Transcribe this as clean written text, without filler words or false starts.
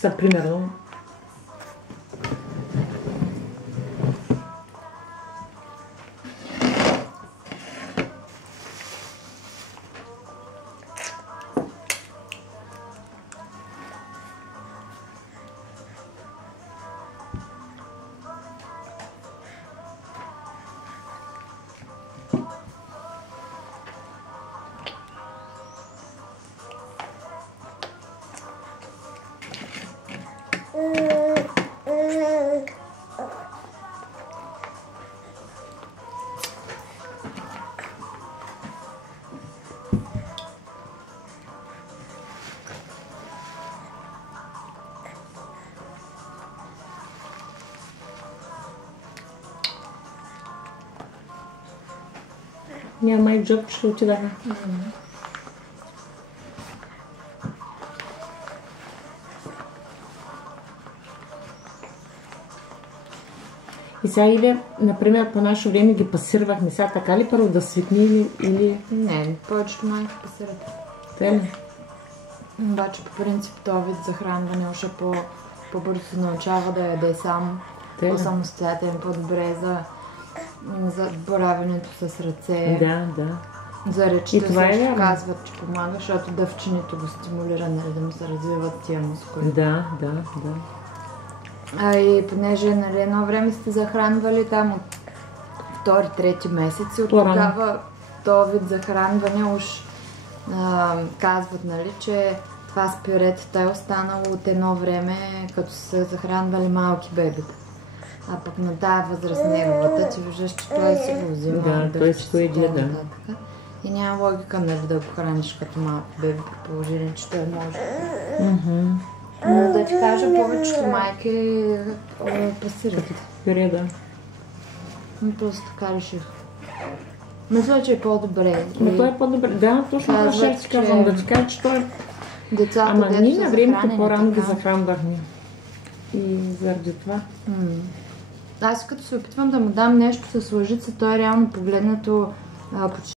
са примерно. Няма и джоб, ще отидаха. И сега или, например, по наше време ги пасирвахме. Сега така ли първо да светни или... Не, повечето майки пасират. Те ли? Обаче по принцип този вид захранване още по-бързо се научава да яде сам, по-самостоятелен, по-добре за боравенето с ръце. Да. За речта също казват, че помага, защото дъвченето го стимулира, нали, да му се развиват тия мускули. Да. И понеже, нали, едно време сте захранвали там от втори-трети месец и от тогава този вид захранване уж казват, нали, че това с пюретата е останало от едно време, като са захранвали малки бебета. А пък на тази възраст неговата ти виждаш, че той си го взима. Да, той си го еди, да. И няма логика, нали, да го храниш като малко бебе, при положение, че той може. Но да ти кажа, повечето майки пасират. Пюре, да. Но просто така реших. Мисля, че е по-добре. Но той е по-добре. Да, точно това ще ти казвам. Да ти кажа, че той е... Ама ние на времето по-рано ги захранвахме. И заради това. Аз като се опитвам да му дам нещо с лъжица, той е реално погледнато почти